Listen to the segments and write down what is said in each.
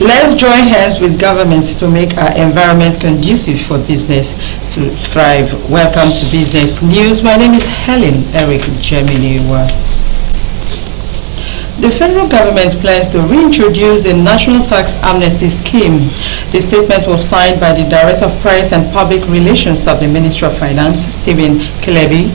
Let's join hands with government to make our environment conducive for business to thrive. Welcome to Business News. My name is Helen Eric Geminiwa. The federal government plans to reintroduce the National Tax Amnesty Scheme. The statement was signed by the Director of Press and Public Relations of the Ministry of Finance, Stephen Kilebi.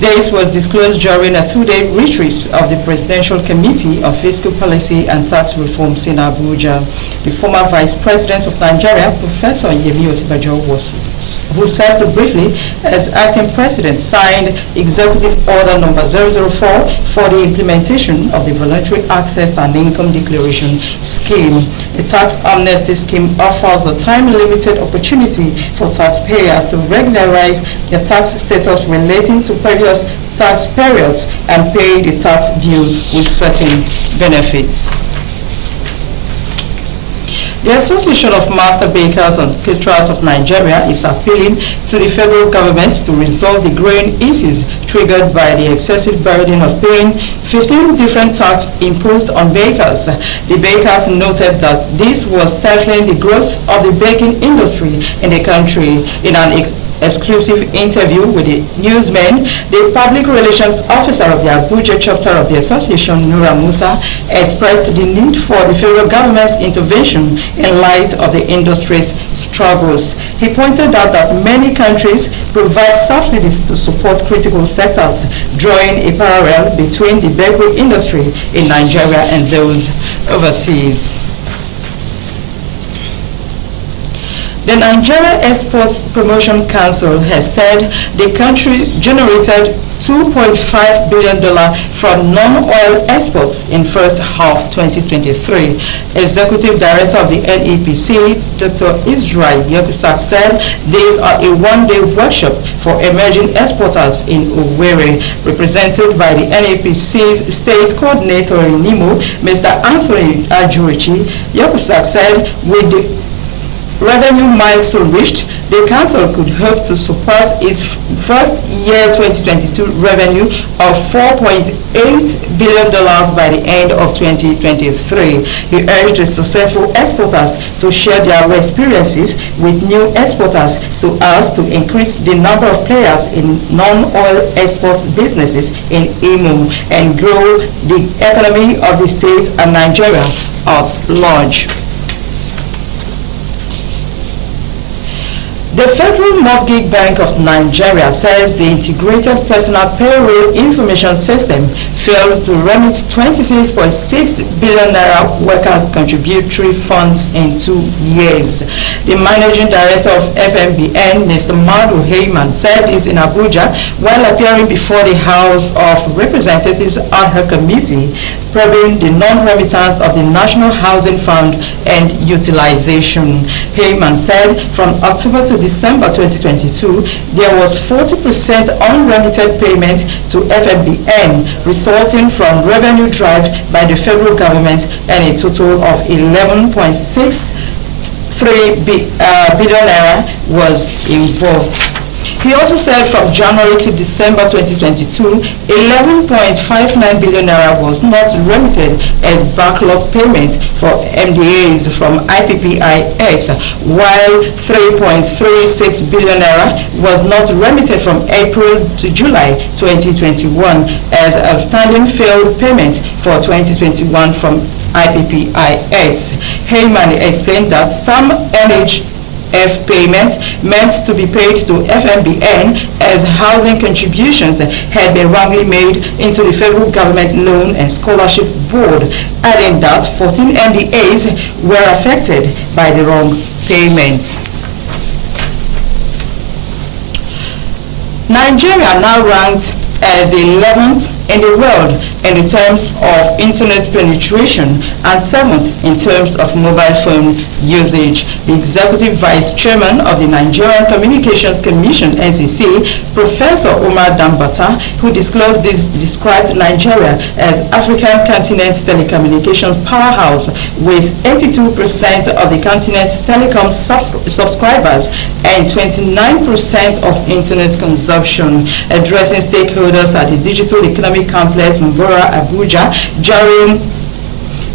This was disclosed during a two-day retreat of the Presidential Committee of Fiscal Policy and Tax Reforms in Abuja. The former Vice President of Nigeria, Professor Yemi Osinbajo, who served briefly as acting president, signed Executive Order Number 004 for the implementation of the Voluntary Access and Income Declaration Scheme. The Tax Amnesty Scheme offers a time-limited opportunity for taxpayers to regularize their tax status relating to previous tax periods and pay the tax due with certain benefits. The Association of Master Bakers and Caterers of Nigeria is appealing to the federal government to resolve the growing issues triggered by the excessive burden of paying 15 different taxes imposed on bakers. The bakers noted that this was stifling the growth of the baking industry in the country. In an exclusive interview with the newsmen, the public relations officer of the Abuja chapter of the association, Nura Musa, expressed the need for the federal government's intervention in light of the industry's struggles. He pointed out that many countries provide subsidies to support critical sectors, drawing a parallel between the bakery industry in Nigeria and those overseas. The Nigeria Exports Promotion Council has said the country generated $2.5 billion from non-oil exports in first half 2023. Executive Director of the NEPC, Dr. Israel Yokusak, said these are a one-day workshop for emerging exporters in Owerri. Represented by the NEPC's State Coordinator in Nimo, Mr. Anthony Ajurichi, Yokusak said with the revenue milestone reached, the council could hope to surpass its first year 2022 revenue of $4.8 billion by the end of 2023. He urged the successful exporters to share their experiences with new exporters so as to increase the number of players in non-oil export businesses in Imo and grow the economy of the state and Nigeria at large. The Federal Mortgage Bank of Nigeria says the Integrated Personal Payroll Information System failed to remit 26.6 billion naira workers' contributory funds in 2 years. The Managing Director of FMBN, Mr. Madu Heyman, said this in Abuja while appearing before the House of Representatives ad hoc committee probing the non-remittance of the National Housing Fund and utilization. Heyman said from October to December 2022, there was 40% unremitted payment to FMBN, resulting from revenue drive by the federal government, and a total of 11.63 billion naira was involved. He also said from January to December 2022, 11.59 billion naira was not remitted as backlog payment for MDAs from IPPIS, while 3.36 billion naira was not remitted from April to July 2021 as outstanding failed payment for 2021 from IPPIS. Heyman explained that some NHF payments meant to be paid to FMBN as housing contributions had been wrongly made into the federal government loan and scholarships board, adding that 14 MDAs were affected by the wrong payments. Nigeria now ranked as the 11th in the world in terms of internet penetration and 7th in terms of mobile phone usage. The Executive Vice Chairman of the Nigerian Communications Commission, NCC, Professor Omar Dambata, who disclosed this, described Nigeria as African continent telecommunications powerhouse with 82% of the continent's telecom subscribers and 29% of internet consumption. Addressing stakeholders at the Digital Economic Complex Mbora, Abuja, during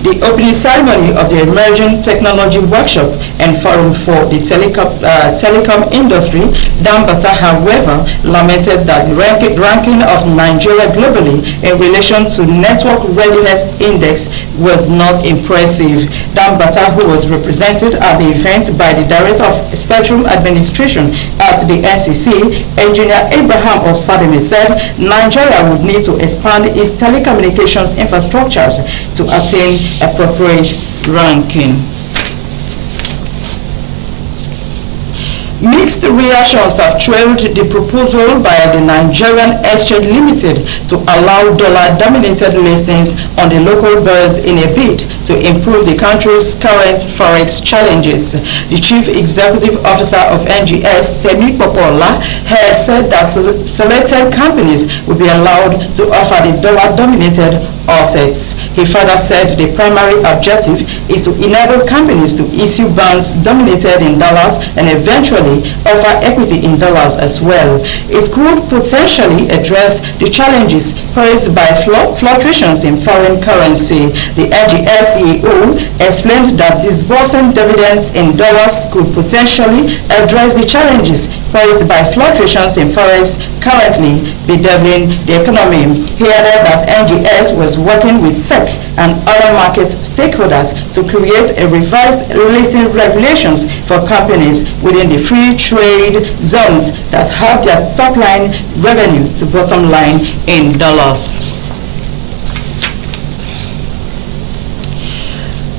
the opening ceremony of the Emerging Technology Workshop and Forum for the telecom industry, Dambata, however, lamented that the ranking of Nigeria globally in relation to Network Readiness Index was not impressive. Dambata, who was represented at the event by the Director of Spectrum Administration at the NCC, Engineer Abraham Osademe, said Nigeria would need to expand its telecommunications infrastructures to attain appropriate ranking. Mixed reactions have trailed the proposal by the Nigerian Exchange Limited to allow dollar-dominated listings on the local bourse in a bid to improve the country's current forex challenges. The Chief Executive Officer of NGX, Temi Popola, had said that selected companies will be allowed to offer the dollar-dominated assets. He further said the primary objective is to enable companies to issue bonds dominated in dollars and eventually offer equity in dollars as well. It could potentially address the challenges posed by fluctuations in foreign currency. The NGS CEO explained that disbursing dividends in dollars could potentially address the challenges posed by fluctuations in forex currently bedeviling the economy. He added that NGS was working with SEC and other market stakeholders to create a revised listing regulations for companies within the free trade zones that have their top line revenue to bottom line in dollars.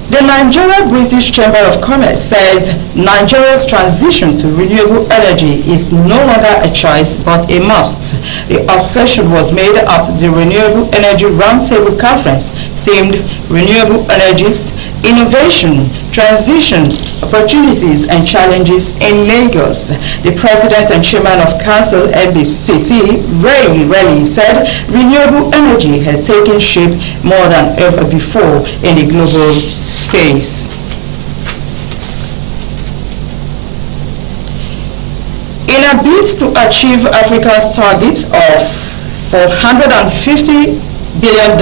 The Nigeria British Chamber of Commerce says Nigeria's transition to renewable energy is no longer a choice but a must. The assertion was made at the Renewable Energy Roundtable Conference themed Renewable Energies, Innovation, Transitions, Opportunities and Challenges in Lagos. The President and Chairman of Council NBCC, Ray Relly, said renewable energy had taken shape more than ever before in the global space. In a bid to achieve Africa's target of $450 billion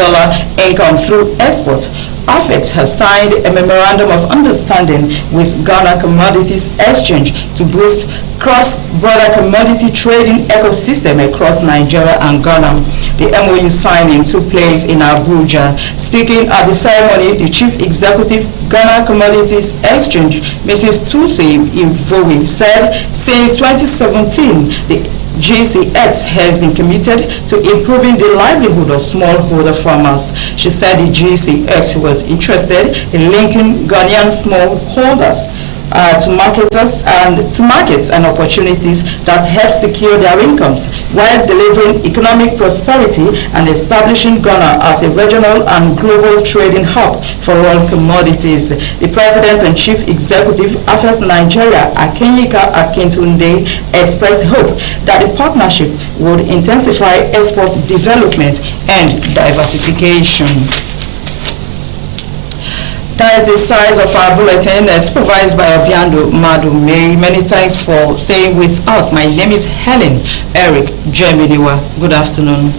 income through export, AFEX has signed a memorandum of understanding with Ghana Commodities Exchange to boost cross-border commodity trading ecosystem across Nigeria and Ghana. The MOU signing took place in Abuja. Speaking at the ceremony, the Chief Executive Ghana Commodities Exchange, Mrs. Tusi Ivowi, said since 2017, the GCX has been committed to improving the livelihood of smallholder farmers. She said the GCX was interested in linking Ghanaian smallholders to markets and opportunities that help secure their incomes while delivering economic prosperity and establishing Ghana as a regional and global trading hub for all commodities. The President and Chief Executive Affairs Nigeria, Akenyika Akintunde, expressed hope that the partnership would intensify export development and diversification. That is the size of our bulletin, supervised by Obiando Madume. Many thanks for staying with us. My name is Helen Eric Jeminiwa. Good afternoon.